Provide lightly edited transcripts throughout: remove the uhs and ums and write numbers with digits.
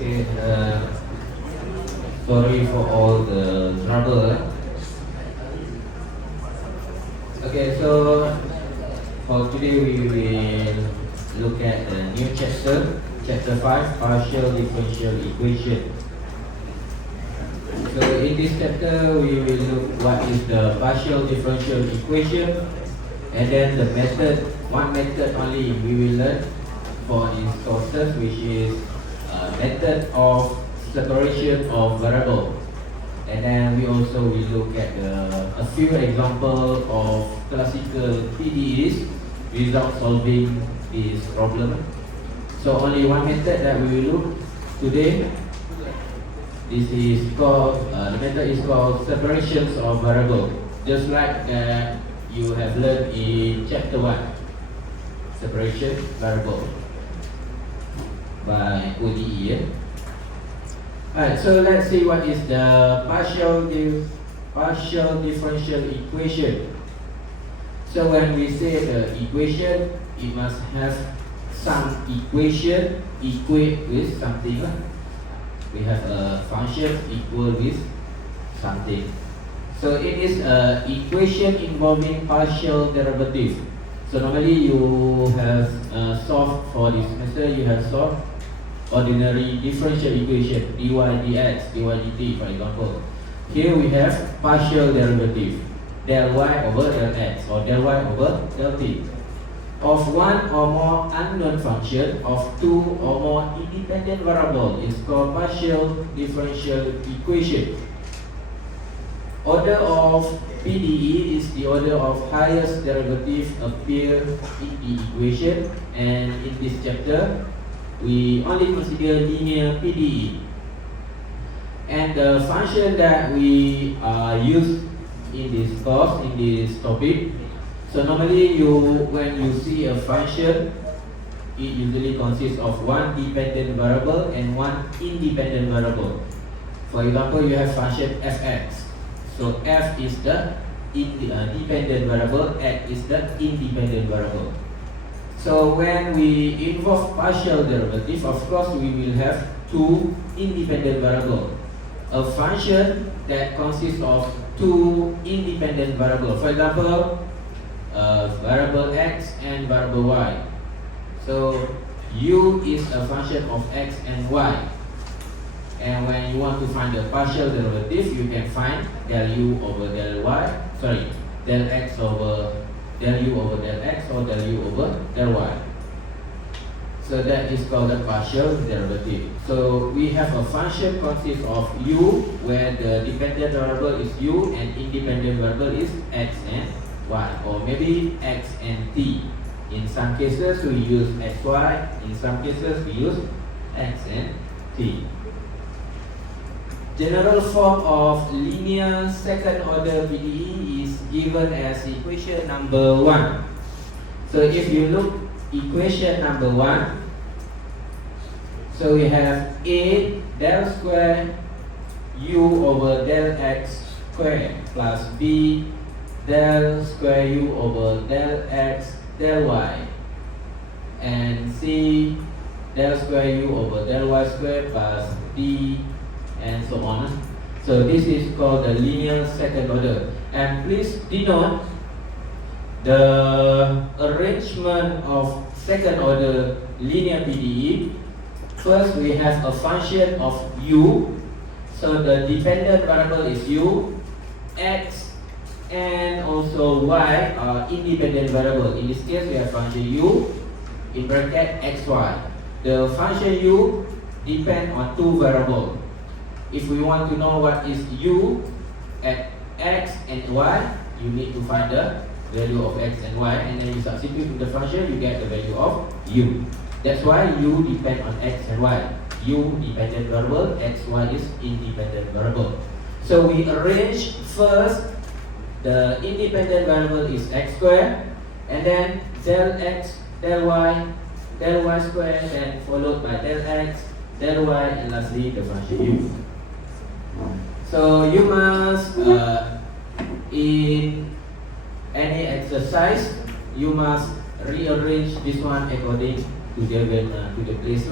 Okay, sorry for all the trouble. Okay, so for today we will look at the new chapter, chapter 5, partial differential equation. So in this chapter we will look what is the partial differential equation, and then the method, one method only we will learn for these courses, which is method of separation of variable. And then we also will look at a few examples of classical PDEs without solving this problem. So only one method that we will look today. This is called, the method is called separations of variable. Just like that you have learned in chapter 1, separation variable by ODE. Alright, so let's see what is the partial differential equation. So when we say the equation, it must have some equation equate with something. We have a function equal with something. So it is an equation involving partial derivative. So normally you have solved for this semester, you have solved ordinary differential equation, dy dx, dy dt, for example. Here we have partial derivative, del y over del x, or del y over del t, of one or more unknown function of two or more independent variable is called partial differential equation. Order of PDE is the order of highest derivative appear in the equation, and in this chapter we only consider linear PDE. And the function that we use in this course, in this topic, so normally when you see a function, it usually consists of one dependent variable and one independent variable. For example, you have function fx. So f is the dependent variable, x is the independent variable. So when we involve partial derivative, of course we will have two independent variables. A function that consists of two independent variables. For example, variable x and variable y. So u is a function of x and y. And when you want to find the partial derivative, you can find del u over del y, del x over del u over del x, or del u over del y. So that is called the partial derivative. So we have a function consists of u, where the dependent variable is u and independent variable is x and y, or maybe x and t. In some cases we use xy, in some cases we use x and t. General form of linear second order PDE is given as equation number 1. So if you look equation number 1, so we have a del square u over del x square plus b del square u over del x del y, and c del square u over del y square plus d, and so on. So this is called the linear second order. And please denote the arrangement of second order linear PDE. First we have a function of u. So the dependent variable is u, x and also y are independent variable. In this case we have function u in bracket xy. The function u depends on two variables. If we want to know what is u at x and y, you need to find the value of x and y, and then you substitute in the function, you get the value of u. That's why u depends on x and y. U dependent variable, x, y is independent variable. So we arrange first the independent variable is x square, and then del x, del y square, then followed by del x, del y, and lastly the function u. So you must, in any exercise, you must rearrange this one according to the place.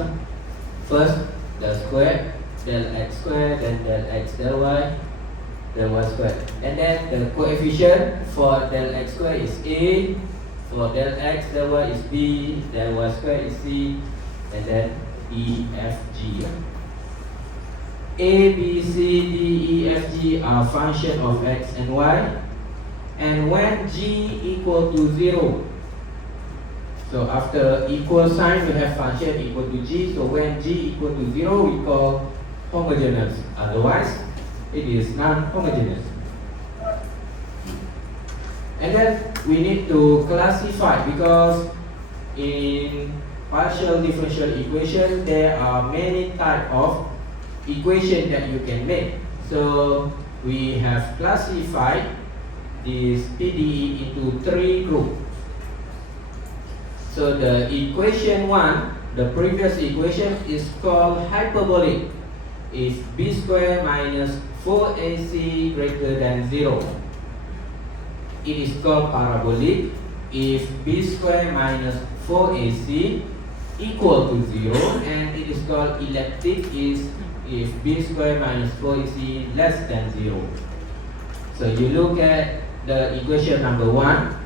First, del square, del x square, then del x del y square. And then the coefficient for del x square is a, for del x del y is b, del y square is c, and then e, f, g. A, B, C, D, E, F, G are function of x and y. And when g equal to 0, so after equal sign we have function equal to g. So when g equal to 0 we call homogeneous. Otherwise it is non-homogeneous. And then we need to classify, because in partial differential equation there are many types of equation that you can make. So we have classified this PDE into 3 groups. So the equation 1, the previous equation, is called hyperbolic if b square minus 4ac greater than 0. It is called parabolic if b square minus 4ac equal to 0, and it is called elliptic if b square minus 4ac less than 0. So you look at the equation number 1.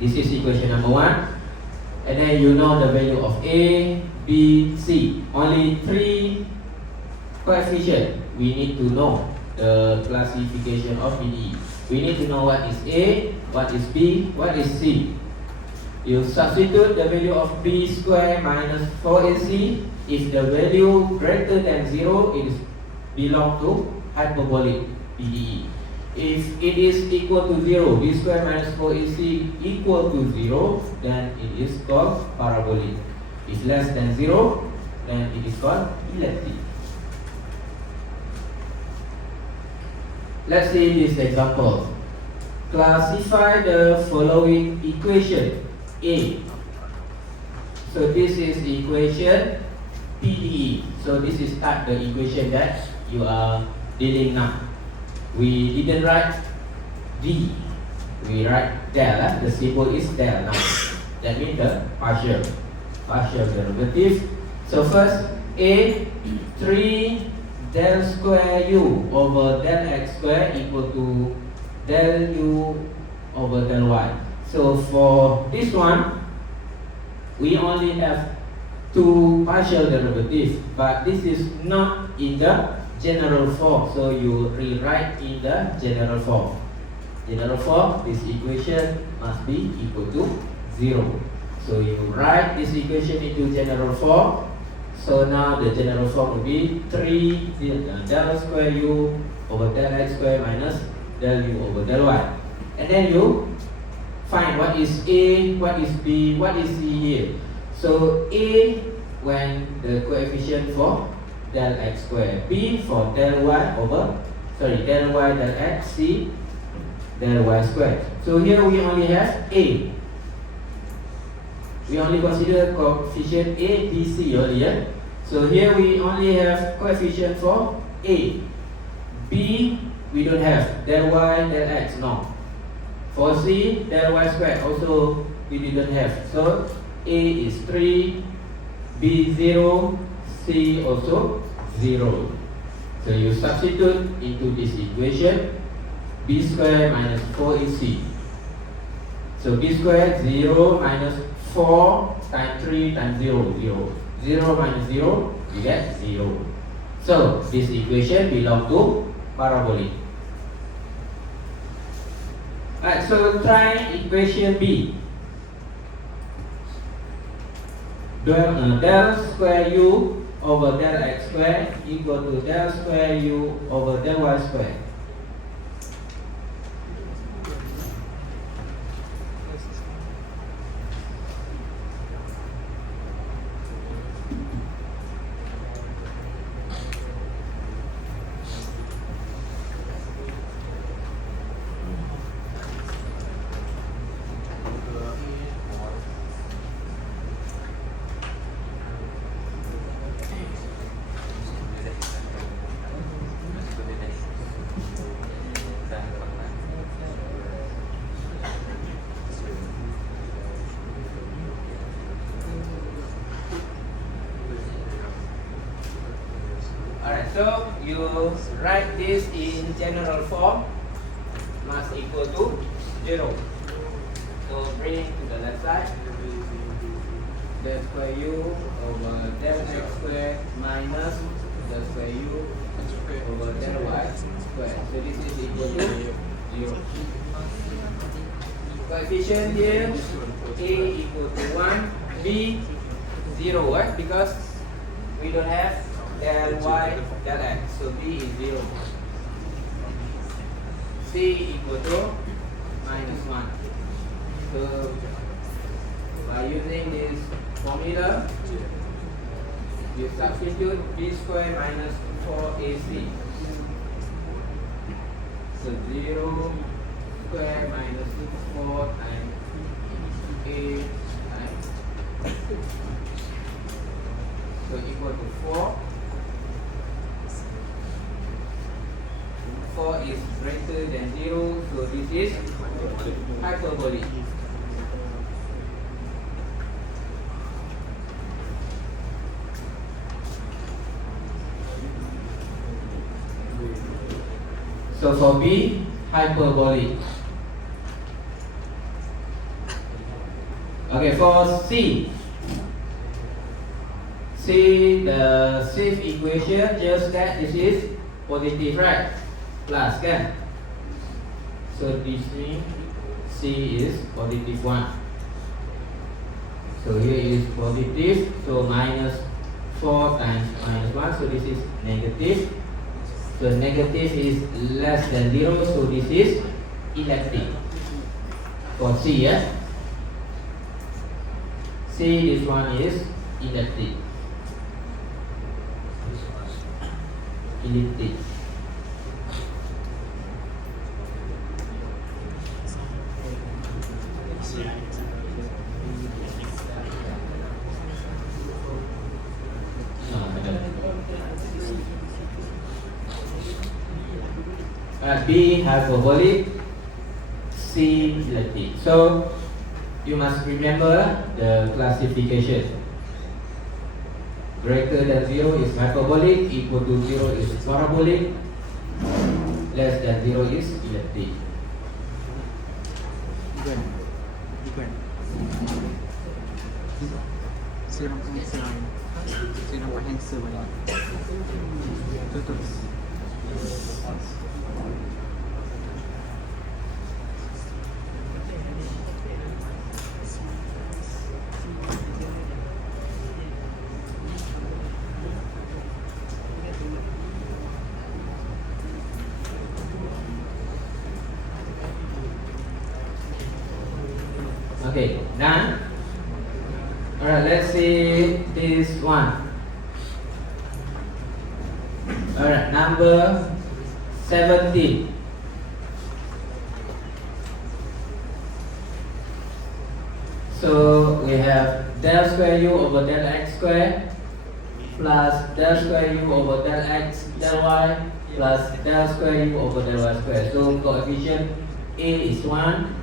This is equation number 1. And then you know the value of a, b, c. Only 3 coefficients. We need to know the classification of PDE. We need to know what is a, what is b, what is c. You substitute the value of b square minus 4ac. If the value greater than 0, it belongs to hyperbolic PDE. If it is equal to 0, b square minus 4ac equal to 0, then it is called parabolic. If less than 0, then it is called elliptic. Let's see this example. Classify the following equation. A. So this is equation PDE. So this is type the equation that you are dealing now. We didn't write D, we write del. The symbol is del now. That means the partial derivative. So first, A, 3 del square u over del x square equal to del u over del y. So for this one, we only have 2 partial derivatives, but this is not in the general form, so you rewrite in the general form. General form, this equation must be equal to 0. So you write this equation into general form. So now the general form will be 3 del square u over del x square minus del u over del y. And then you find what is a, what is b, what is c here. So a when the coefficient for del x square, b for del y over, del y del x, c del y square. So here we only have a. We only consider coefficient a, b, c earlier. So here we only have coefficient for a. B we don't have, del y del x, no. For c, del y square also we didn't have. So a is 3, b 0, c also 0. So you substitute into this equation b square minus 4ac. So b square 0 minus 4 times 3 times 0, 0. 0 minus 0, you get 0. So this equation belongs to parabolic. Alright, so try equation B. Del square u over del x square equal to del square u over del y square. So you write this in general form, must equal to 0. So bring to the left side. Del square u over del x square minus del square u over del y square. So this is equal to 0. Coefficient here, a equal to 1, b 0, right? Because we don't have del y, del x, so b is 0. C equal to minus 1. So by using this formula, you substitute b square minus 4ac. So 0 square minus 4 times a times so equal to 4. 4 is greater than 0, so this is hyperbolic. So for B, hyperbolic. Okay, for C, the sixth equation, just that this is positive, right? Plus, kan? So this means C is positive 1. So here is positive, so minus 4 times minus 1, so this is negative. So negative is less than 0, so this is elliptic. For C, yeah? C, this one is elliptic. Elliptic. B, hyperbolic. C, elliptic. So you must remember the classification. Greater than 0 is hyperbolic, equal to 0 is parabolic, less than 0 is elliptic. Okay, done. Alright, let's see this one. Alright, number 17. So we have del square u over del x square plus del square u over del x del y plus del square u over del y square. So coefficient A is 1,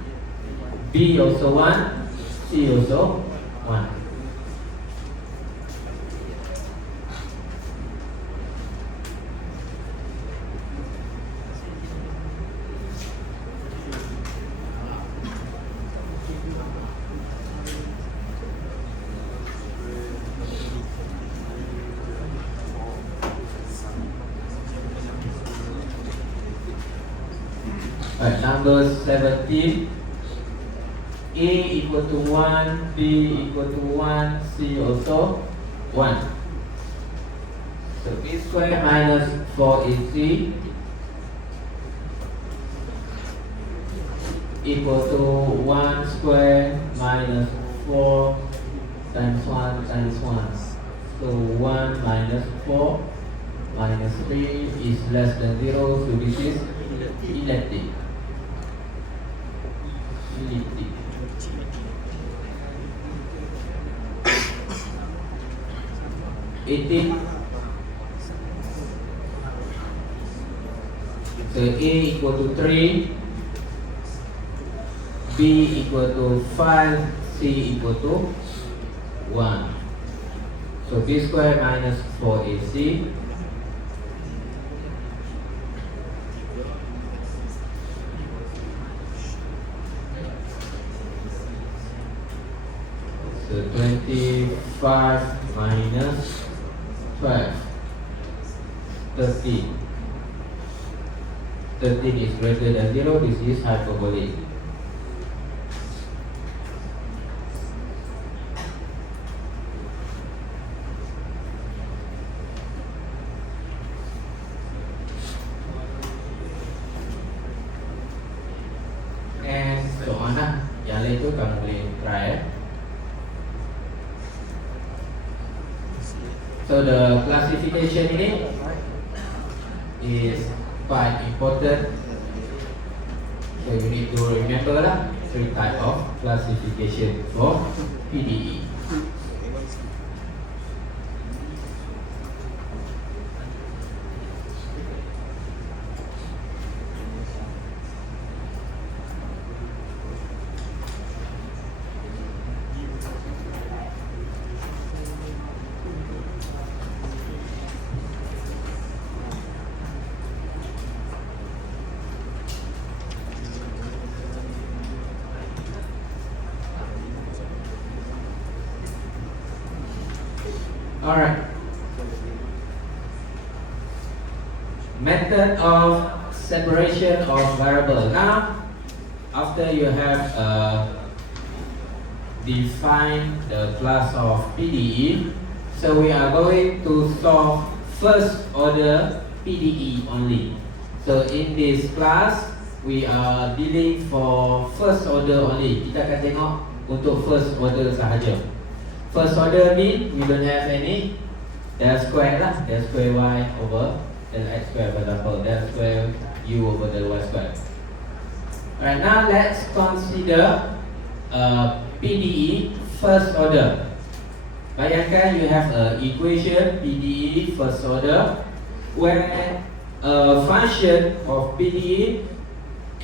B also 1, C also 1. Right, number 17. A equal to 1, B equal to 1, C also 1. So B square minus 4AC equal to 1 square minus 4 times 1 times 1. So 1 minus 4 minus 3 is less than 0, so this is elliptic. Elliptic. So A equal to 3, B equal to 5, C equal to 1. So B square minus 4AC 5 minus 12. 13. 13 is greater than 0. This is hyperbolic. And so on lah. Yang lain tu kamu boleh try. So the classification ini is quite important. So you need to remember lah 3 type of classification for PDE. Alright. Method of separation of variable. Now, after you have defined the class of PDE, so we are going to solve first order PDE only. So in this class, we are dealing for first order only. Kita akan tengok untuk first order sahaja. First order mean we don't have any del square lah, del square y over del x square, for example, del square u over del y square. Right now, let's consider PDE first order. Bayangkan you have a equation PDE first order where a function of PDE.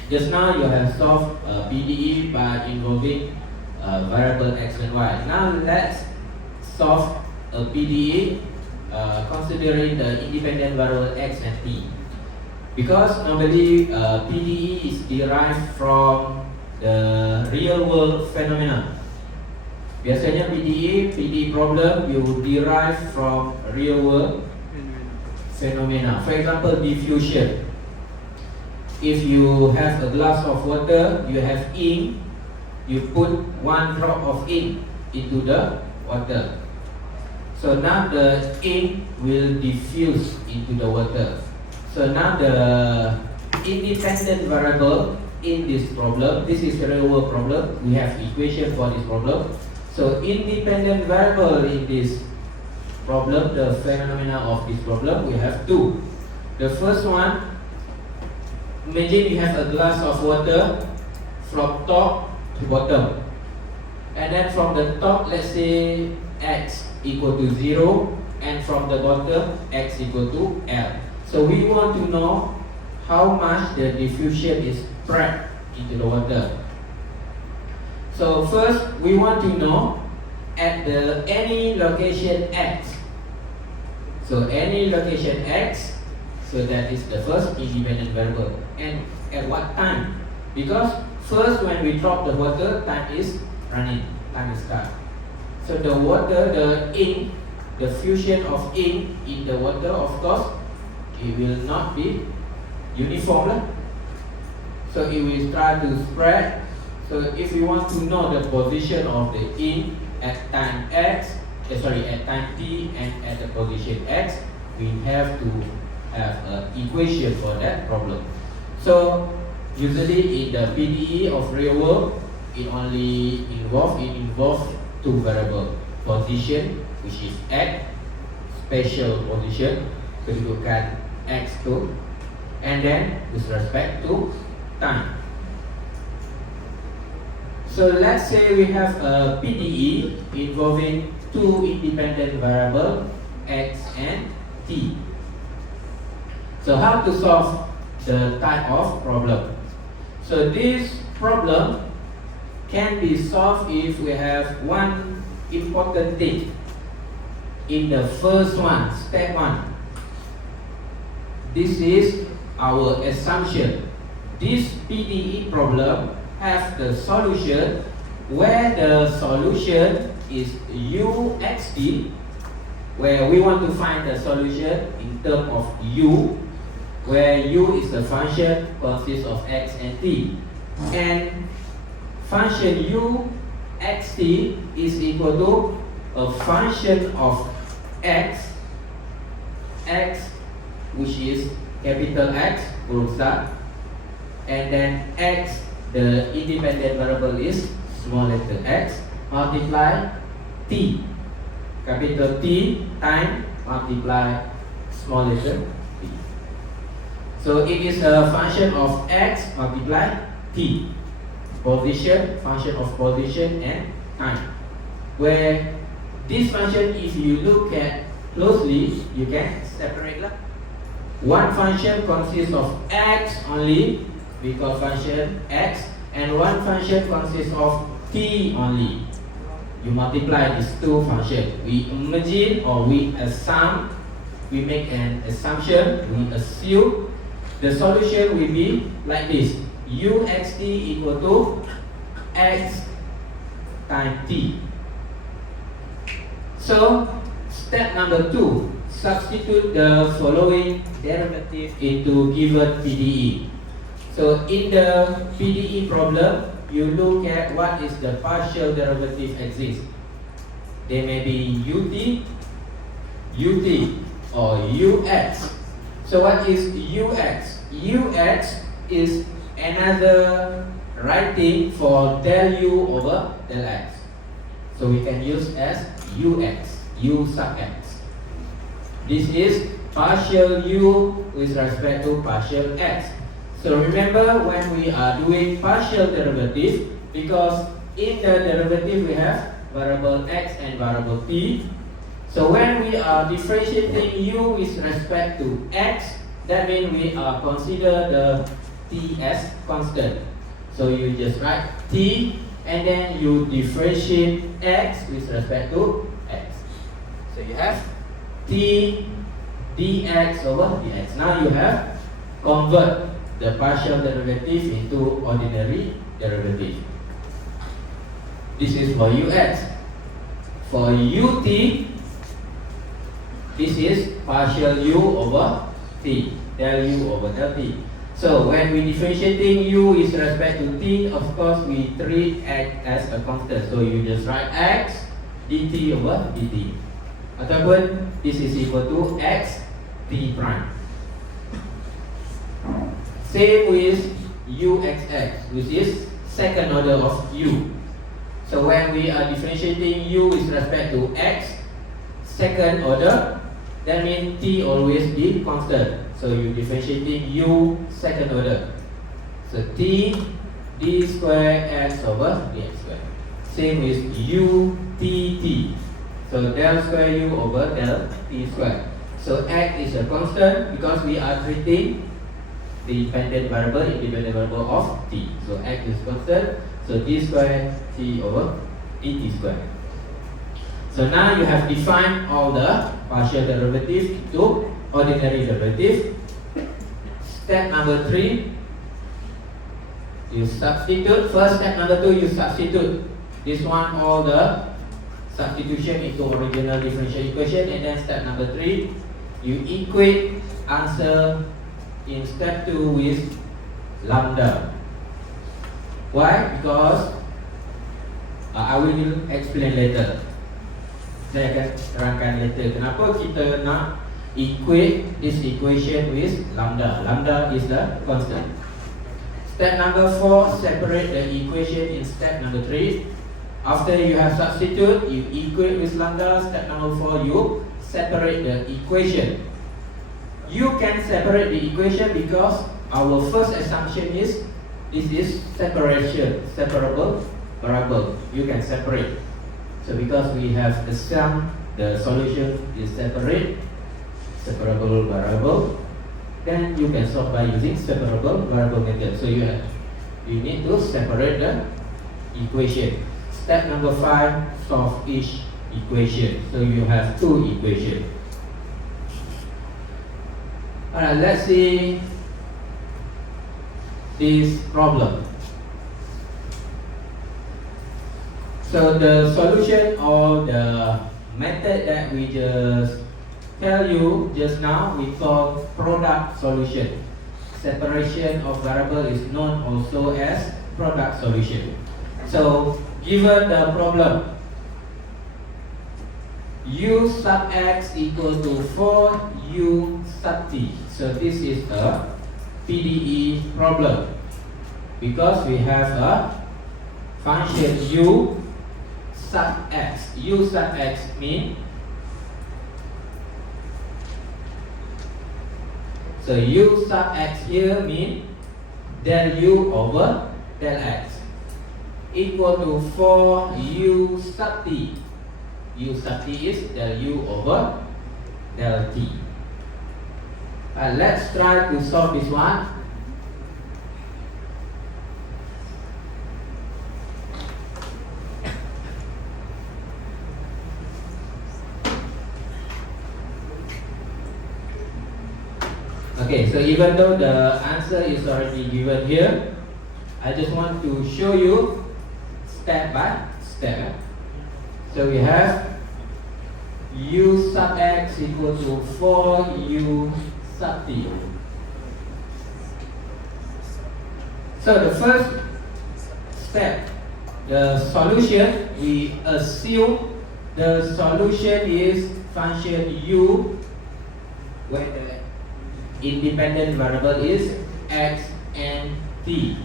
Just now you have solved PDE by involving variable x and y. Now let's solve a PDE considering the independent variable x and t. Because normally PDE is derived from the real world phenomena. Biasanya PDE problem you derive from real world phenomena. For example, diffusion. If you have a glass of water, you have ink. You put 1 drop of ink into the water. So now the ink will diffuse into the water. So now the independent variable in this problem, this is a real world problem, we have equation for this problem. So independent variable in this problem, the phenomena of this problem, we have 2. The first one, imagine you have a glass of water from top to bottom, and then from the top, let's say x equal to 0, and from the bottom x equal to L. So we want to know how much the diffusion is spread into the water. So first we want to know at any location x. So any location x, so that is the first independent variable. And at what time? Because first, when we drop the water, time is running, time is start. So the water, the ink, the fusion of ink in the water, of course, it will not be uniform. So it will try to spread. So if you want to know the position of the ink at time x, at time t and at the position x, we have to have an equation for that problem. So usually in the PDE of real world, it only involves 2 variables. Position, which is x, spatial position, kedudukan x tu, and then with respect to time. So let's say we have a PDE involving 2 independent variables, x and t. So how to solve the type of problem? So this problem can be solved if we have one important thing. In the first one, step 1, this is our assumption. This PDE problem has the solution where the solution is uxt, where we want to find the solution in terms of u, where u is a function consists of x and t, and function uxt is equal to a function of x which is capital X, Ursa, and then x, the independent variable is small letter x, multiply t, capital T time multiply small letter t. So it is a function of x multiply t, position, function of position and time, where this function, if you look at closely, you can separate lah. One function consists of x only, we call function x, and one function consists of t only. You multiply these two functions. We imagine or we assume, we make an assumption, we assume the solution will be like this: uxt equal to x times t. So step number 2, substitute the following derivative into given PDE. So in the PDE problem, you look at what is the partial derivative exists. They may be ut, or ux. So what is ux? Ux is another writing for del u over del x. So we can use as ux, u sub x. This is partial u with respect to partial x. So remember, when we are doing partial derivative, because in the derivative we have variable x and variable t. So when we are differentiating u with respect to x, that means we are consider the t as constant. So you just write t and then you differentiate x with respect to x. So you have t dx over dx. Now you have convert the partial derivative into ordinary derivative. This is for ux. For ut, this is partial u over t, del u over del t. So when we differentiating u with respect to t, of course we treat x as a constant. So you just write x dt over dt. Ataupun this is equal to x t prime. Same with uxx, which is second order of u. So when we are differentiating u with respect to x, second order, that means t always be constant. So you differentiating u second order. So t d square x over dx square. Same with u t. So del square u over del t square. So x is a constant because we are treating the dependent variable, independent variable of t. So x is constant. So d square t over dt square. So now you have defined all the partial derivative into ordinary derivative. Step number 3, you substitute. First, step number 2, you substitute this one, all the substitution into original differential equation, and then step number 3, you equate answer in step 2 with lambda. Why? Because I will explain later. Saya akan terangkan later kenapa kita nak equate this equation with lambda. Lambda is the constant. Step number 4, separate the equation in step number 3. After you have substitute, you equate with lambda. Step number 4, you separate the equation. You can separate the equation because our first assumption is this is separable variable. You can separate. So because we have assumed the solution is separable variable, then you can solve by using separable variable method. So you need to separate the equation. Step number 5, solve each equation. So you have 2 equations. Alright, let's see this problem. So the solution or the method that we just tell you just now, we call product solution. Separation of variable is known also as product solution. So given the problem, u sub x equal to 4u sub t. So this is a PDE problem because we have a function u sub x. U sub x means, so u sub x here means del u over del x equal to 4u sub t. U sub t is del u over del t. Let's try to solve this one. Okay, so even though the answer is already given here, I just want to show you step by step. So we have u sub x equal to 4u sub t. So the first step, the solution, we assume the solution is function u where the independent variable is x and t.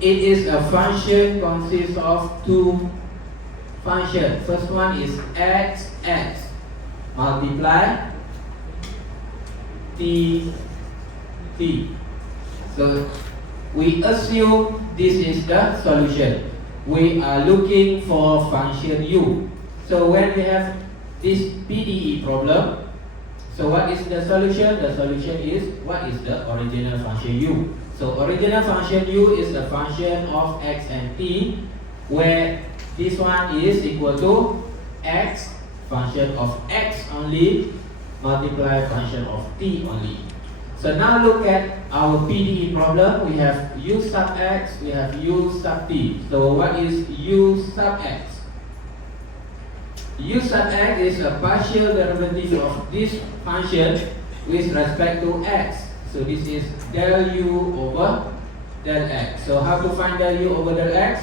It is a function consists of two functions. First one is x multiply t. So we assume this is the solution. We are looking for function u. So when we have this PDE problem, so what is the solution? The solution is, what is the original function u? So original function u is a function of x and t, where this one is equal to x, function of x only, multiply function of t only. So now look at our PDE problem. We have u sub x, we have u sub t. So what is u sub x? U sub x is a partial derivative of this function with respect to x. So this is del u over del x. So how to find del u over del x?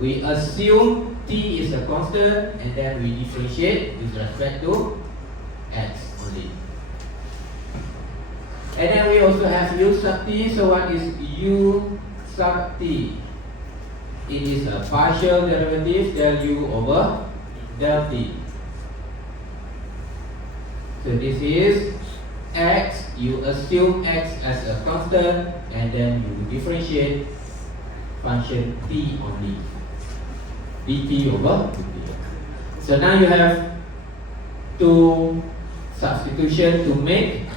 We assume t is a constant and then we differentiate with respect to x only. And then we also have u sub t. So what is u sub t? It is a partial derivative del u over del t. So this is x, you assume x as a constant and then you differentiate function t only, dt over dt. So now you have two substitution to make.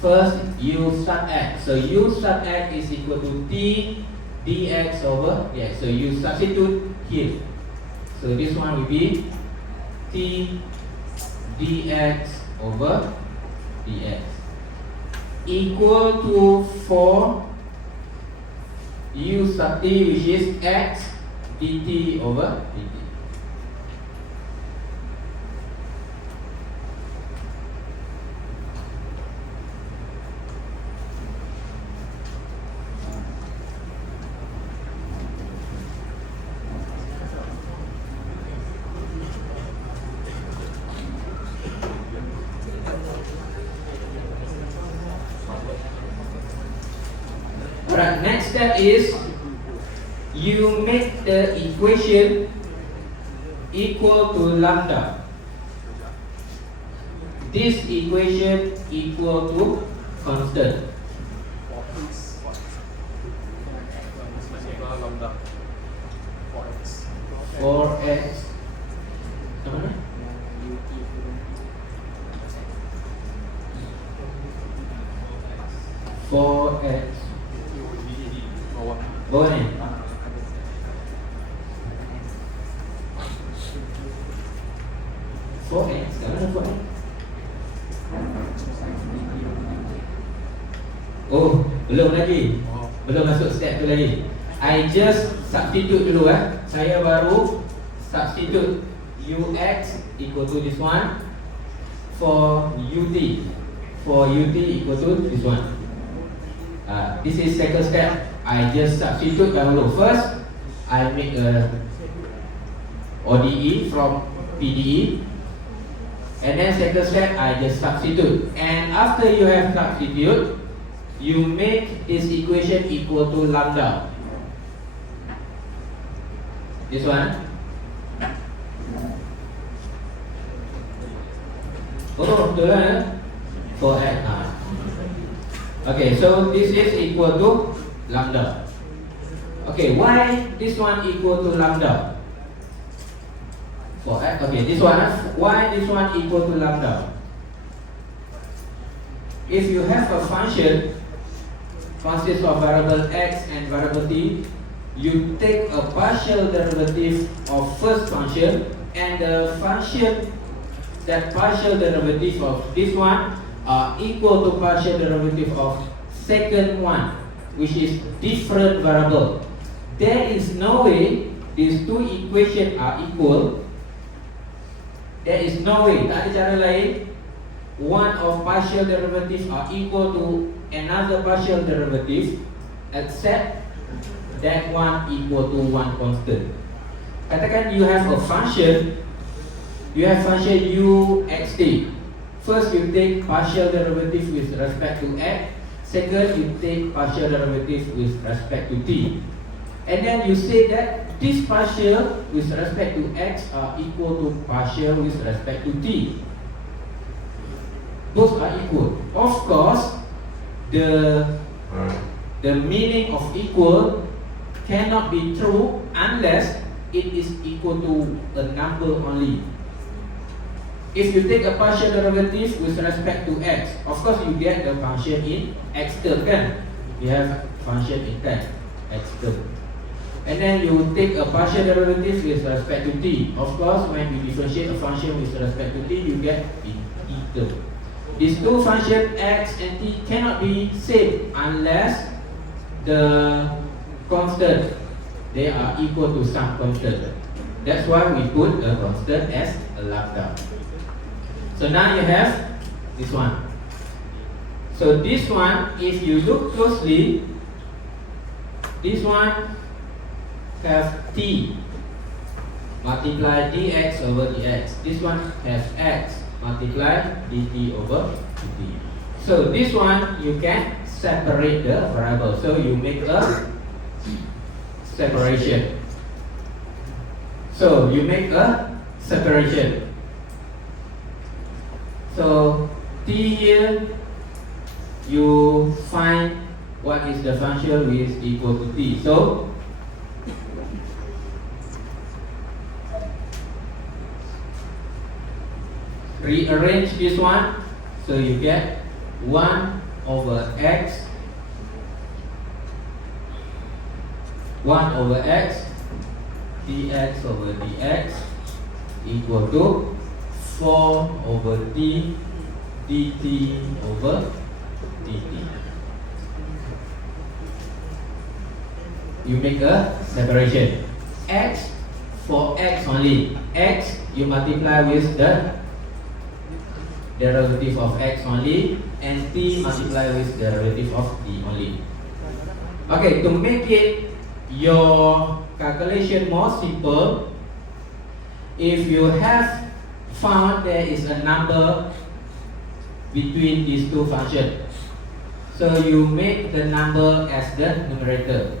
First, u sub x. So u sub x is equal to t dx over dx. So you substitute here. So this one will be t dx over dx equal to 4 u sub t, which is x dt over dt. Alright, next step is you make the equation equal to lambda. This equation equal to constant. For x. For x. Boleh. For x, kat mana for x? Oh, belum lagi. Belum masuk step tu lagi. I just substitute dulu saya baru substitute ux equal to this one for ut. For ut equal to this one. This is second step. I just substitute dahulu. First, I make a ODE from PDE, and then second step I just substitute. And after you have substitute, you make this equation equal to lambda. This one. Oh, betul lah. For x. Okay, so this is equal to lambda. Okay, why this one equal to lambda? For x, okay, this one. Why this one equal to lambda? If you have a function consists of variable x and variable t, you take a partial derivative of first function, and the function, that partial derivative of this one are equal to partial derivative of second one, which is different variable. There is no way these two equations are equal. There is no way, tak ada cara lain, one of partial derivative are equal to another partial derivative except that one equal to one constant. Katakan you have a function, you have function u x t. First you take partial derivative with respect to x, second you take partial derivative with respect to t. And then you say that this partial with respect to x are equal to partial with respect to t. Both are equal. Of course, the meaning of equal cannot be true unless it is equal to a number only. If you take a partial derivative with respect to x, of course you get the function in x term, kan? You have function in x term. And then you take a partial derivative with respect to t. Of course, when you differentiate a function with respect to t, you get in t term. These two functions x and t cannot be same unless the constant, they are equal to some constant. That's why we put a constant as a lambda. So now you have this one. So this one, if you look closely, this one have t multiply dx over dx. This one has x multiply dt over dt. So this one you can separate the variable. So you make a separation. So you make a separation. So t here, you find what is the function which is equal to t. So rearrange this one, so you get 1 over x, 1 over x dx over dx equal to 4 over t dt over dt. You make a separation. X for x only. X you multiply with the derivative of x only, and t multiply with derivative of t only. Okay, to make it your calculation more simple, if you have found there is a number between these two functions, so you make the number as the numerator.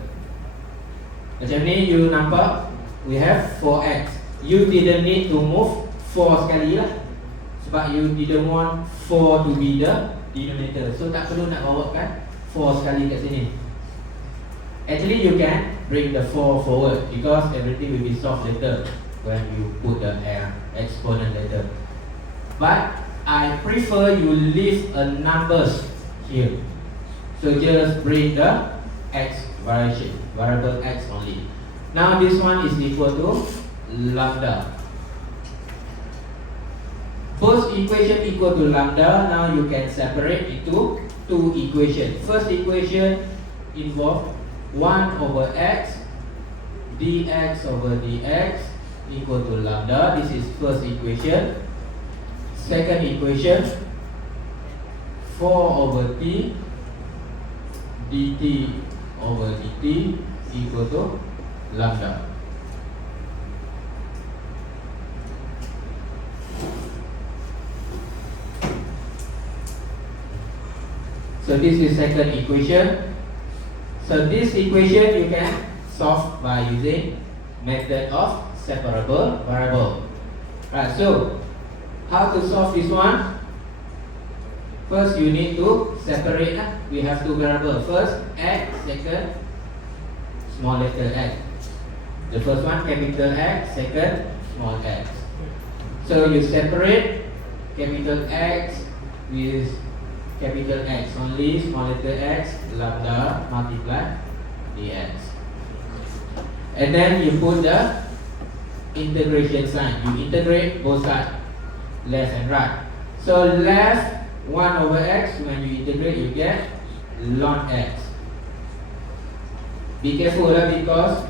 Macam ni you nampak, we have 4x. You didn't need to move 4 sekali lah, sebab you didn't want 4 to be the denominator. So tak perlu nak bawa kan 4 sekali kat sini. Actually you can bring the 4 forward because everything will be solved later when you put the exponent later. But I prefer you leave a numbers here. So just bring the x variable x only. Now this one is equal to lambda. First equation equal to lambda. Now you can separate into two equations. First equation involve 1 over x dx over dx equal to lambda. This is first equation. Second equation, 4 over t dt over dt equal to lambda. So this is second equation. So this equation you can solve by using method of separable variable. Right, so how to solve this one? First you need to separate. We have two variables. First x, second small letter x. The first one capital X, second small x. So you separate capital X with capital X only, small letter x, lambda multiply dx. And then you put the integration sign. You integrate both sides, left and right. So left 1 over x, when you integrate you get ln x. Be careful because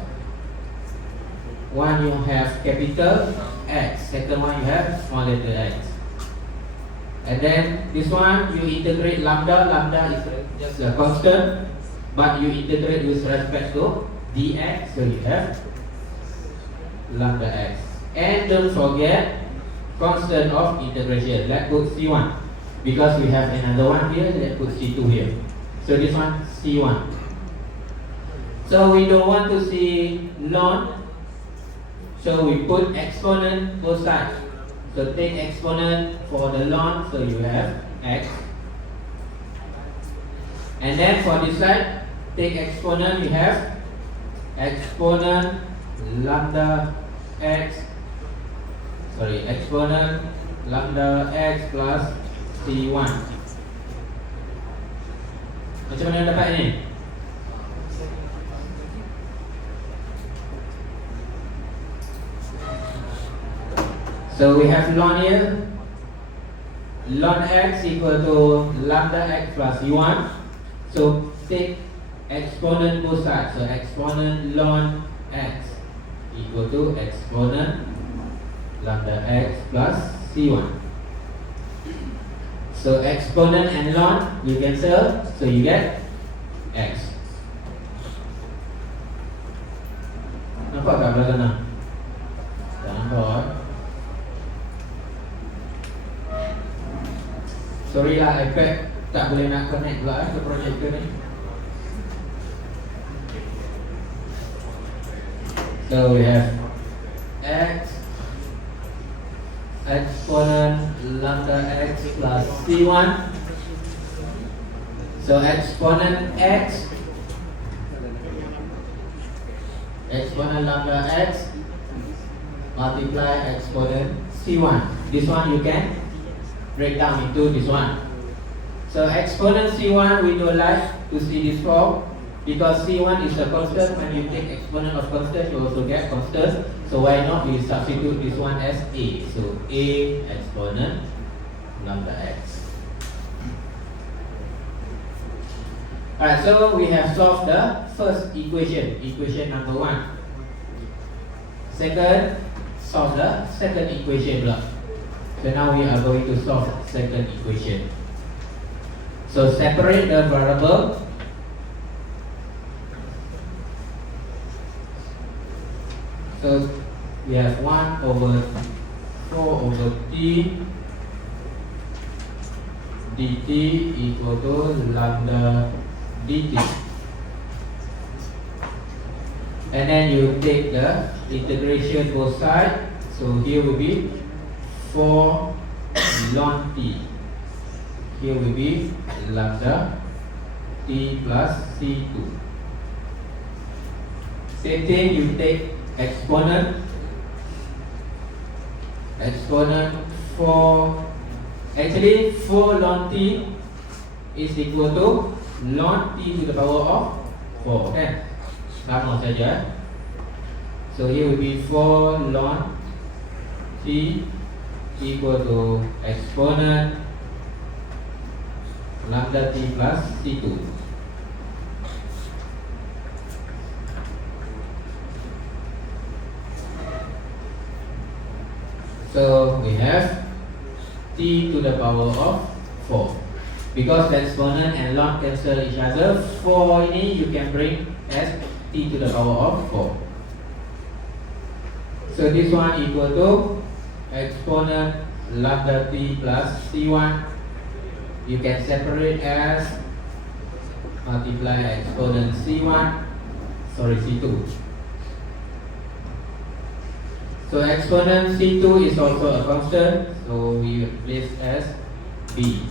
one you have capital X, second one you have small letter x. And then this one you integrate lambda. Lambda is just a constant, but you integrate with respect to dx, so you have lambda x. And don't forget constant of integration. Let's put C1 because we have another one here. Let's put C2 here. So this one C1. So we don't want to see ln, so we put exponent both sides. So take exponent for the ln, so you have x. And then for this side, take exponent, you have exponent lambda x. Exponent lambda x plus C1. Macam mana dapat ni? So we have ln here. Ln x equal to lambda x plus C1. So take exponent both sides. So exponent ln x equal to exponent lambda x plus C1. So exponent and ln you cancel, so you get x. Nampak tak belah sana? Tak nampak. Sorry lah, iPad tak boleh nak connect pula ke projector ni. So we have x exponent lambda x plus C1. So exponent x, exponent lambda x multiply exponent C1. This one you can break down into this one. So exponent C1 we don't like to see this form because C1 is a constant. When you take exponent of constant you also get constant. So why not we substitute this one as A. So A exponent lambda x. Alright, so we have solved the first equation, equation number 1. Second, solve the second equation pula. So now we are going to solve second equation. So separate the variable. So we have 1 over 4 over t dt equal to lambda dt. And then you take the integration both sides. So here will be 4 ln t. Here will be lambda t plus C2. Same thing, you take exponent. Exponent 4. Actually 4 ln t is equal to ln t to the power of 4. Okay? Sama saja. So here will be 4 ln t equal to exponent lambda t plus C2. So we have t to the power of 4. Because the exponent and log cancel each other, 4 ini you can bring as t to the power of 4. So this one equal to exponent lambda t plus c1. You can separate as multiply exponent c2. So exponent c2 is also a constant, so we replace as b.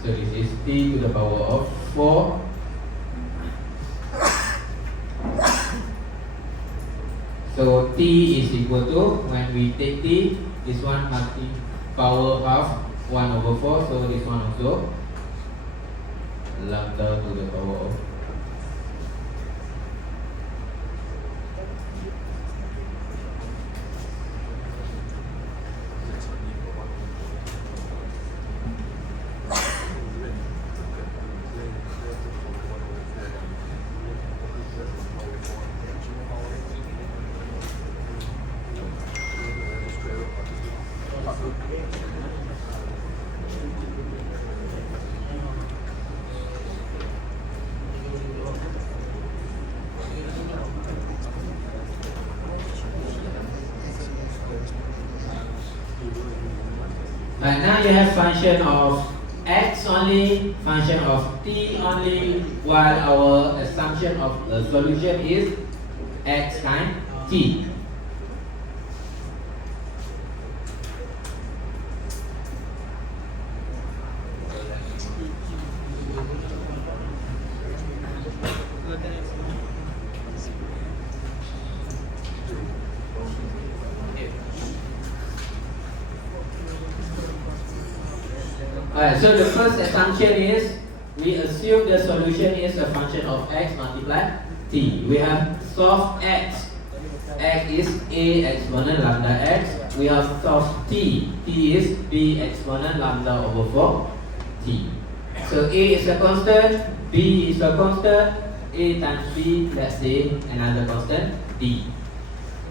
So this is t to the power of 4. So t is equal to, when we take t, this one multi power of 1 over 4, so this one also lambda to the power of 4. Right, now you have function of x only, function of t only, while our assumption of the solution is x times t. Alright, so the first assumption is we assume the solution is a function of x multiplied t. We have solved x. X is a exponent lambda x. We have solved t. T is b exponent lambda over 4 t. So a is a constant, b is a constant, a times b, let's say another constant, d.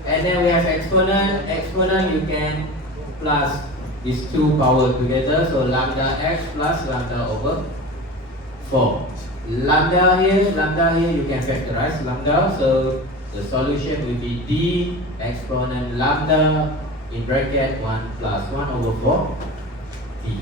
And then we have exponent. Exponent you can plus these two power together, so lambda x plus lambda over 4. Lambda here you can factorize lambda, so the solution will be d exponent lambda in bracket 1 plus 1 over 4 t.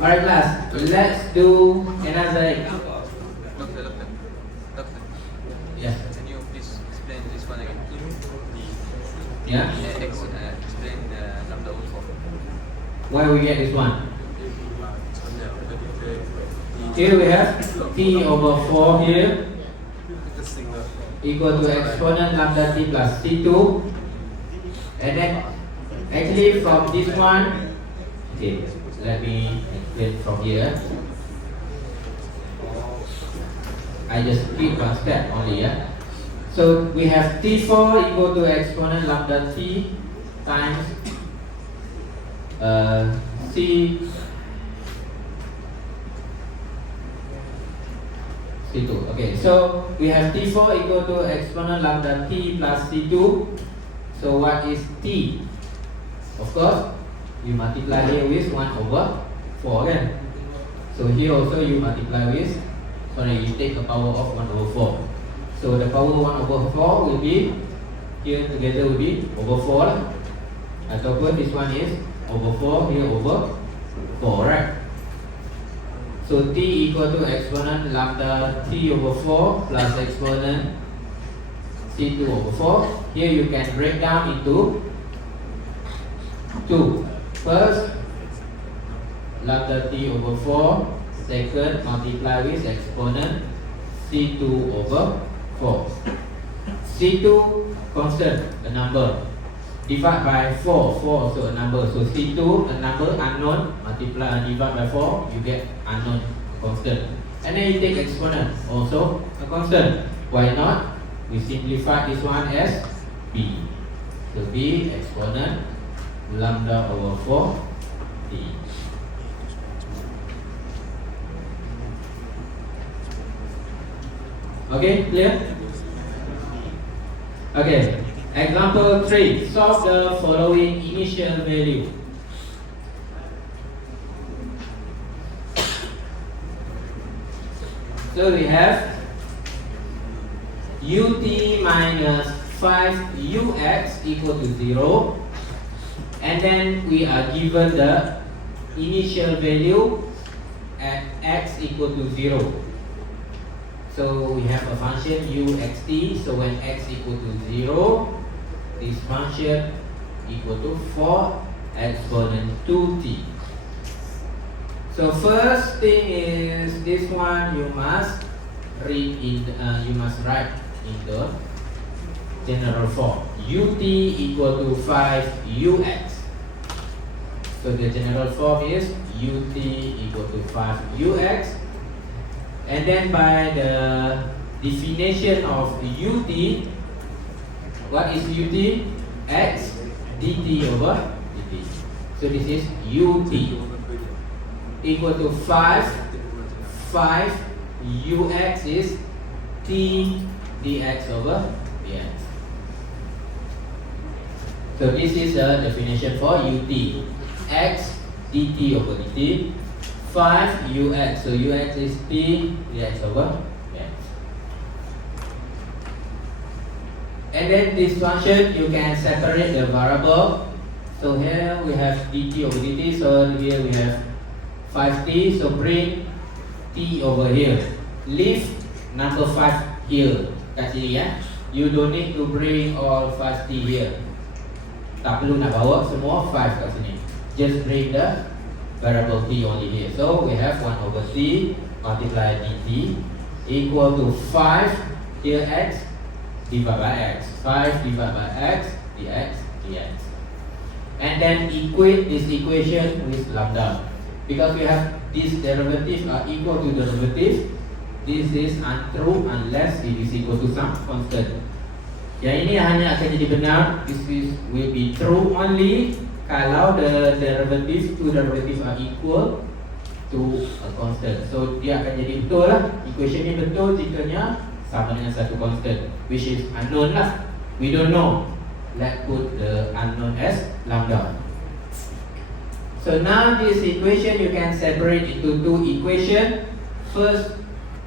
Alright class, let's do another example. Doctor. Yes. Can you please explain this one again? Yeah. Explain the lambda over 4. Where we get this one? Here we have t over 4 here equal to exponent lambda t plus c2, and then actually from this one, okay, let me explain from here. I just skip one step only, yeah. So we have t4 equal to exponent lambda t times C C2. Okay, so we have T4 equal to exponent lambda T plus C2. So what is T? Of course, you multiply here with 1 over 4 again. So here also you multiply with, you take a power of 1 over 4. So the power 1 over 4 will be, here together will be over 4. Ataupun this one is over 4, here over 4, right? So T equal to exponent lambda T over 4 plus exponent C2 over 4. Here you can break down into 2. First, lambda T over 4. Second, multiply with exponent C2 over 4. C2 constant, a number. Divide by 4, 4 also a number. So C2, a number unknown, multiply and divide by 4, you get unknown, constant. And then you take exponent, also a constant. Why not? We simplify this one as B. So B exponent lambda over 4 T. Okay, clear? Okay. Example 3. Solve the following initial value. So we have ut minus 5ux equal to 0. And then we are given the initial value at x equal to 0. So we have a function uxt. So when x equal to 0, this function equal to 4 exponent 2t. So first thing is this one you must read in you must write in the general form. Ut equal to 5ux. So the general form is ut equal to 5ux. And then by the definition of ut, what is ut? X dt over dt. So this is ut equal to 5 ux is t dx over dx. So this is the definition for ut. X dt over dt. 5 ux, so ux is t dx over dx. And then this function you can separate the variable. So here we have dt over dt, so here we have 5t, so bring t over here. Leave number 5 here kat sini ya. You don't need to bring all 5t here. Tak perlu nak bawa semua 5 kat sini. Just bring the variable t only here. So we have 1 over t multiply dt equal to 5 here x divided by x. 5 divided by x dx dx. And then equate this equation with lambda. Because we have these derivatives are equal to derivative, this is untrue unless it is equal to some constant. Yang ini hanya akan jadi benar, this will be true only kalau the derivative, two derivatives are equal to a constant. So dia akan jadi betul lah. Equation ni betul jikanya sama dengan satu constant, which is unknown lah. We don't know. Let's put the unknown as lambda. So now this equation you can separate into two equations. First,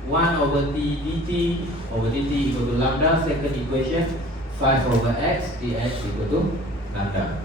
1 over t dt over dt equal to lambda. Second equation, 5 over x dx equal to lambda.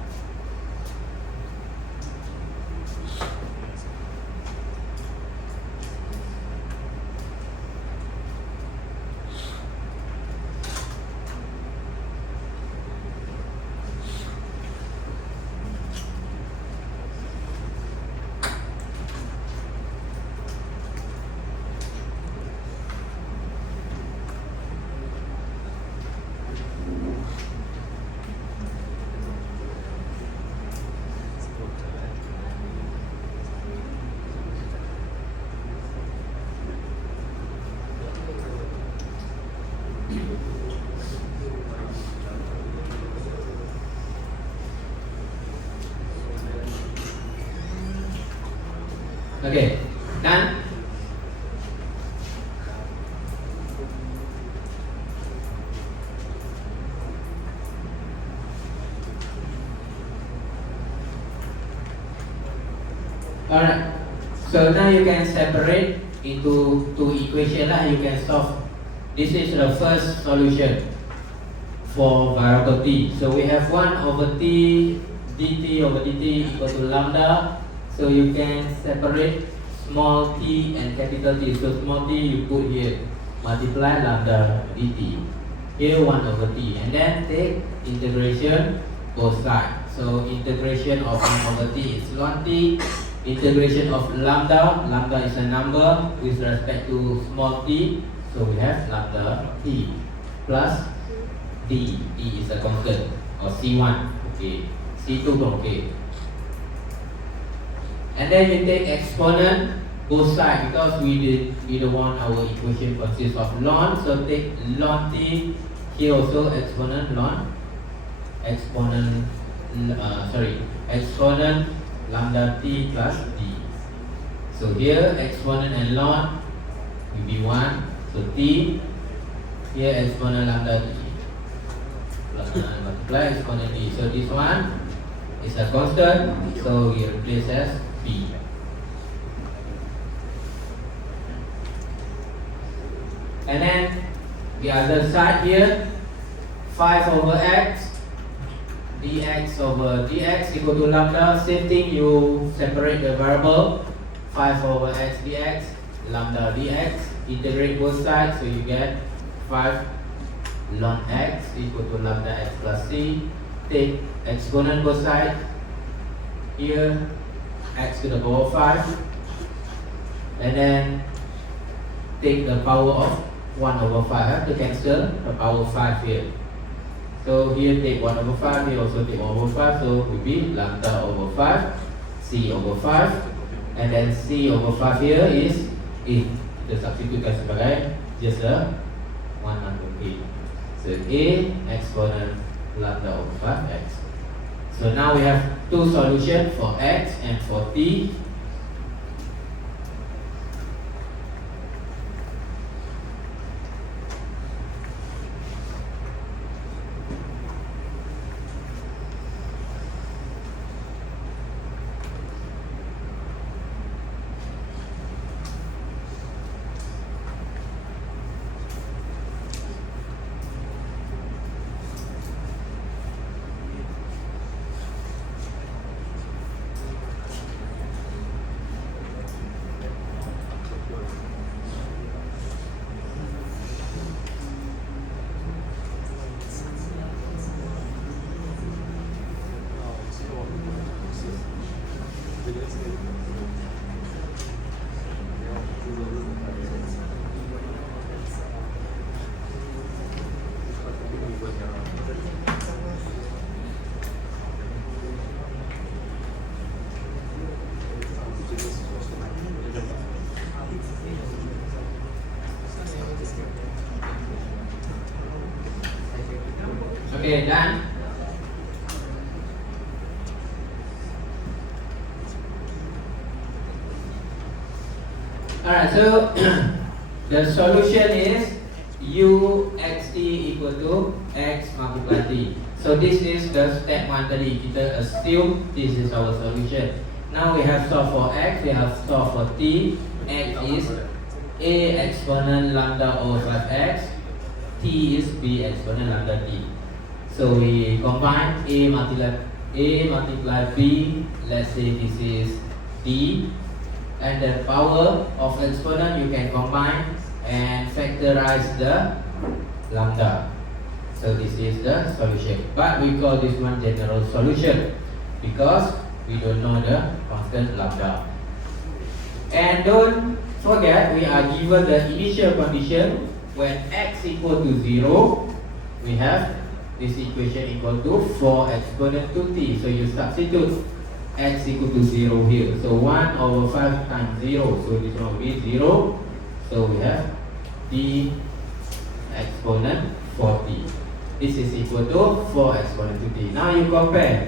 Okay, done? Alright, so now you can separate into two equations lah. You can solve. This is the first solution for variable t. So we have 1 over t dt over dt equal to lambda. So you can separate small t and capital T. So small t you put here, multiply lambda dt. Here 1 over t, and then take integration both sides. So integration of 1 over t is ln t. Integration of lambda, lambda is a number with respect to small t, so we have lambda t plus d, d is a constant, or c1, okay, c2 okay. And then you take exponent both sides, because we don't want our equation consists of ln, so take ln t, here also exponent ln, exponent lambda t plus d. So here exponent and ln will be 1. So t, here exponent lambda t plus multiply exponent d. So this one is a constant, so we replace as b. And then the other side here, 5 over x dx over dx equal to lambda. Same thing, you separate the variable, 5 over x dx, lambda dx, integrate both sides, so you get 5 ln x equal to lambda x plus c. Take exponent both sides, here x to the power 5, and then take the power of 1 over 5, have to cancel the power 5 here. So here take 1 over 5, here also take 1 over 5, so it will be lambda over 5, c over 5, and then c over 5 here is a. Kita substitutekan sebagai just a 1 under a. So a exponent lambda over 5x. So now we have two solutions for x and for t. Okay, done. Alright, so the solution is u x t equal to x multiply t. So this is the step 1 tadi. Kita assume this is our solution. Now we have solved for x, we have solved for t. X is a exponent lambda over 5x, t is b exponent lambda t. So we combine a multiply b, let's say this is d, and the power of exponent you can combine and factorize the lambda. So this is the solution, but we call this one general solution because we don't know the constant lambda. And don't forget, we are given the initial condition when x equal to 0, we have this equation equal to 4 exponent to t. So you substitute x equal to 0 here. So 1 over 5 times 0. So this one will be 0. So we have t exponent 4t. This is equal to 4 exponent to t. Now you compare.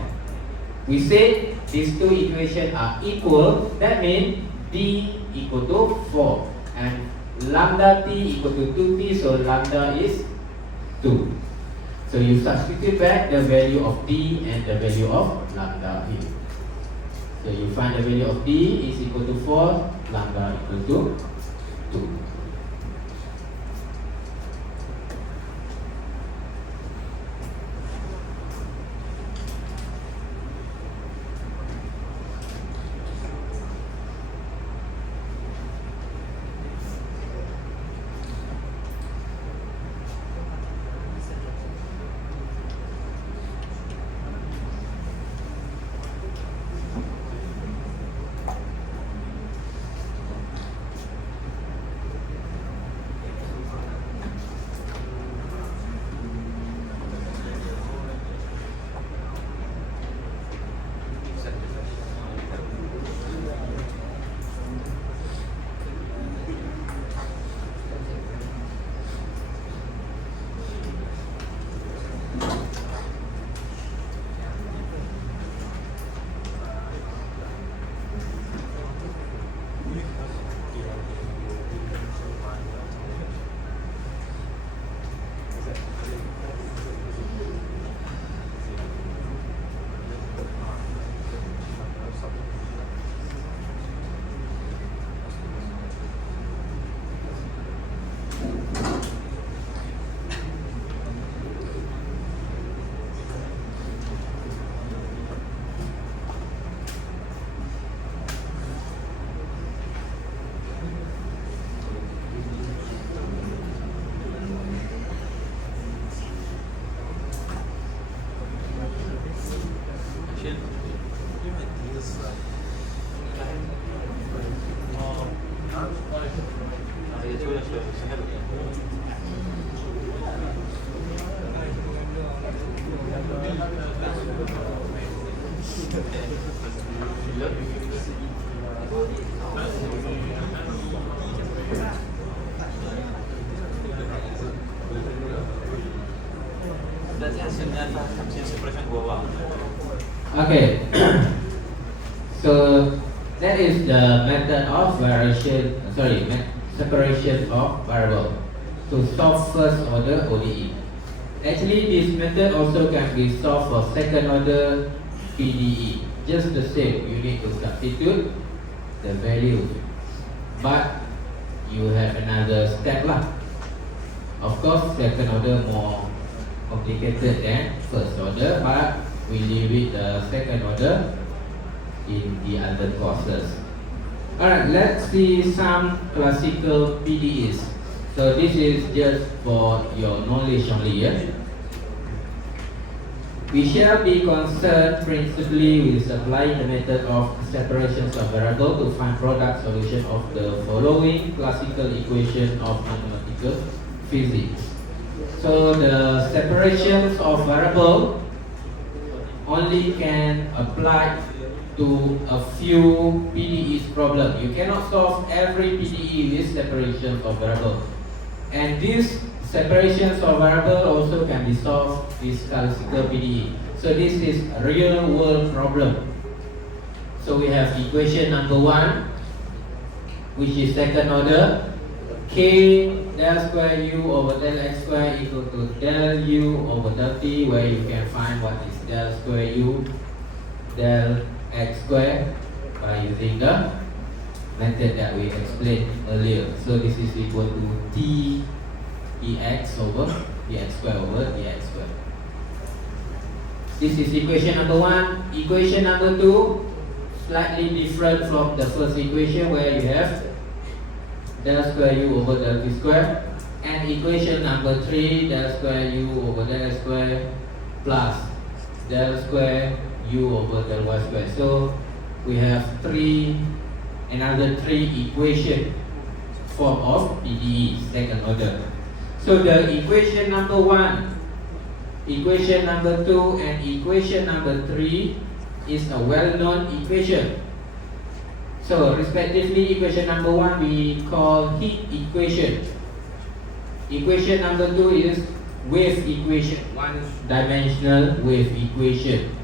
We say these two equations are equal. That means d equal to 4 and lambda t equal to 2t, so lambda is 2. So you substitute back the value of d and the value of lambda here. So you find the value of d is equal to 4, lambda equal to 2. Okay, so that is the method of separation of variable to solve first order ODE. Actually, this method also can be solved for second order PDE. Just the same, you need to substitute the value, but you have another step lah. Of course, second order more complicated than first order, but we leave it the second order in the other courses. Alright, let's see some classical PDEs. So this is just for your knowledge only, yeah? We shall be concerned principally with applying the method of separations of variable to find product solution of the following classical equation of mathematical physics. So the separations of variable only can apply to a few PDE's problem. You cannot solve every PDE with separations of variable. And these separations of variable also can be solved with classical PDE. So this is a real world problem. So we have equation number 1, which is second order. K del square u over del x square equal to del u over del t, where you can find what is del square u, del x square by using the method that we explained earlier. So this is equal to t dx over dx square over dx square. This is equation number 1. Equation number 2, slightly different from the first equation, where you have del square u over del t square, and equation number 3, del square u over del x square plus del square u over del y square. So we have another three equation form of PDE, second order. So the equation number 1, equation number 2, and equation number 3 is a well-known equation. So respectively, equation number 1 we call heat equation. Equation number 2 is wave equation, one-dimensional wave equation.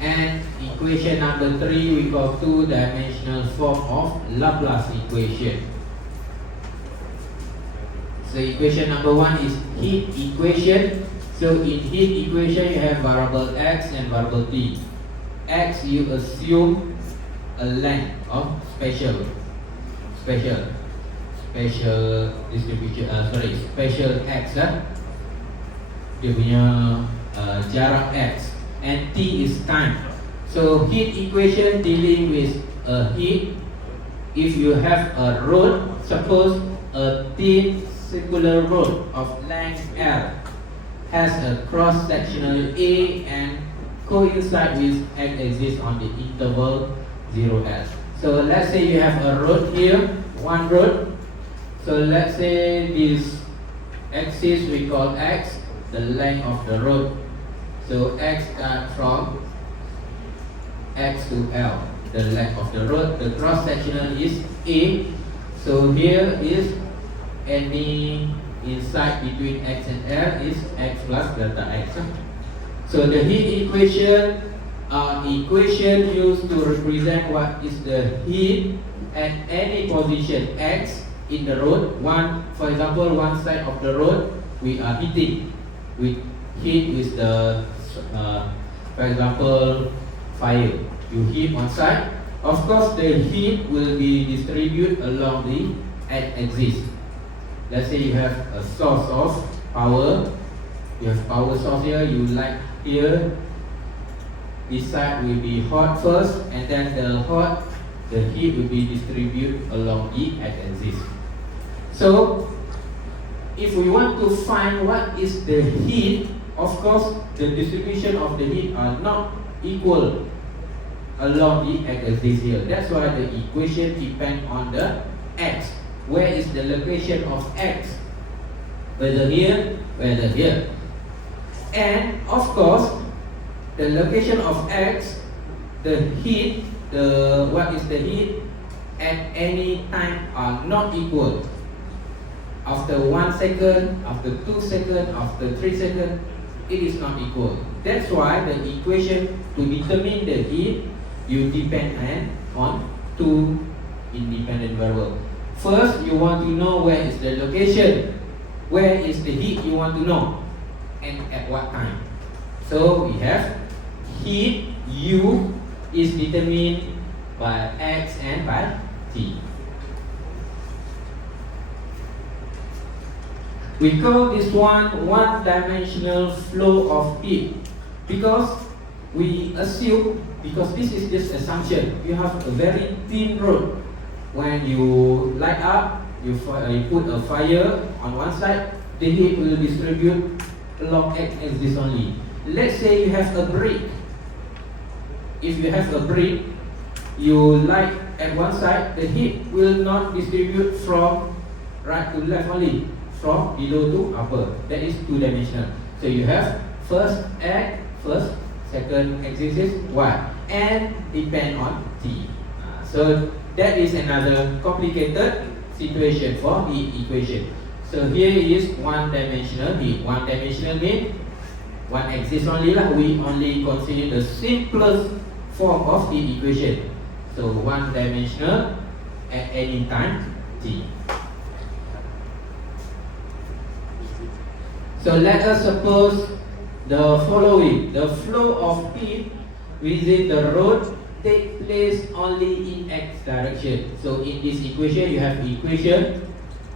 And equation number 3 we call two-dimensional form of Laplace equation. So equation number 1 is heat equation. So in heat equation you have variable x and variable t. X you assume a length of special distribution, special x dia punya jarak x, and t is time. So heat equation dealing with heat. If you have a rod, suppose a thin circular rod of length L has a cross-sectional A and coincide with x-axis on the interval 0s. So let's say you have a rod here, one rod. So let's say this axis we call x, the length of the rod. So x start from x to L, the length of the rod. The cross-sectional is A. So here is any inside between x and L is x plus delta x. So the heat equation are equation used to represent what is the heat at any position x in the rod. For example, one side of the rod we are heating with heat with the for example fire. You heat one side, of course the heat will be distributed along the x-axis. Let's say you have a source of power. You have power source here, you light here. This side will be hot first, and then the heat will be distributed along the x-axis. So if we want to find what is the heat, of course the distribution of the heat are not equal along the x-axis here. That's why the equation depends on the x. Where is the location of x? Whether here, whether here. And of course, the location of x, the heat, what is the heat at any time are not equal. After 1 second, after 2 seconds, after 3 seconds, it is not equal. That's why the equation to determine the heat, you depend on two independent variables. First, you want to know where is the location, where is the heat you want to know, and at what time. So we have heat U is determined by x and by t. We call this one-dimensional flow of heat because we assume, because this is just assumption, you have a very thin rod. When you light up, you put a fire on one side, the heat will distribute along x-axis only. Let's say you have a brick. If you have a brick, you light at one side, the heat will not distribute from right to left only, from below to upper. That is two-dimensional. So you have first x, second axis y, and depend on t. So that is another complicated situation for heat equation. So here is one-dimensional heat. One-dimensional means one axis only lah. We only consider the simplest form of heat equation. So one-dimensional at any time t. So let us suppose the following: the flow of heat within the rod take place only in x direction. So in this equation, you have equation,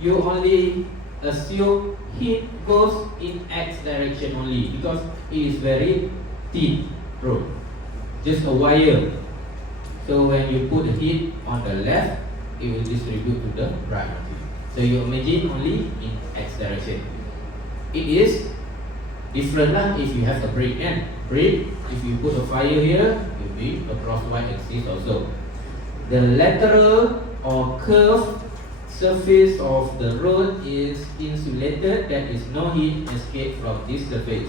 you only assume heat goes in x direction only because it is very thin rod, just a wire. So when you put the heat on the left, it will distribute to the right. So you imagine only in x direction. It is different lah if you have a brick and brick. If you put a fire here, it will be across y-axis also. The lateral or curved surface of the rod is insulated. There is no heat escape from this surface.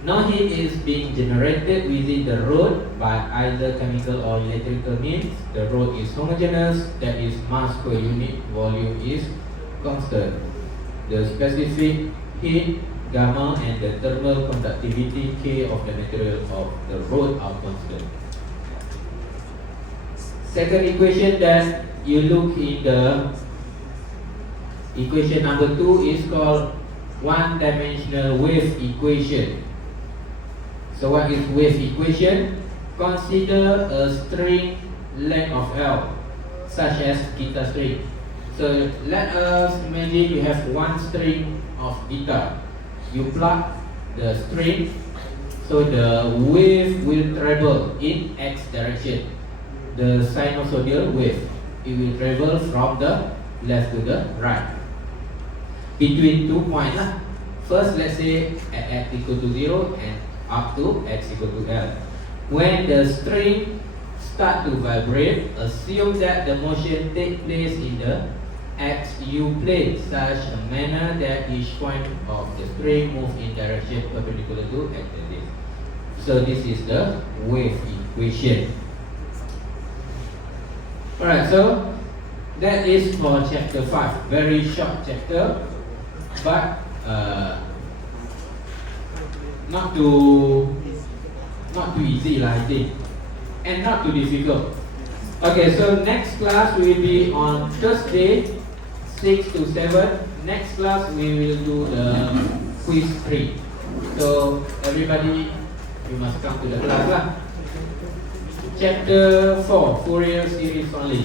No heat is being generated within the rod by either chemical or electrical means. The rod is homogeneous. That is, mass per unit volume is constant. The specific heat gamma and the thermal conductivity K of the material of the rod are constant. Second equation that you look in the equation number 2 is called one-dimensional wave equation. So what is wave equation? Consider a string length of L, such as guitar string. So let us imagine you have one string of guitar. You plug the string, so the wave will travel in X direction. The sinusoidal wave, it will travel from the left to the right between 2 points. First, let's say at x equal to 0 and up to x equal to L. When the string start to vibrate, assume that the motion takes place in the XU plane, such a manner that each point of the string moves in direction perpendicular to x axis. So this is the wave equation. Alright, so that is for chapter 5. Very short chapter, but not too easy lah, I think, and not too difficult. Okay, so next class will be on Thursday, 6 to 7. Next class we will do the quiz 3. So everybody, you must come to the class lah. Chapter 4, Fourier series only.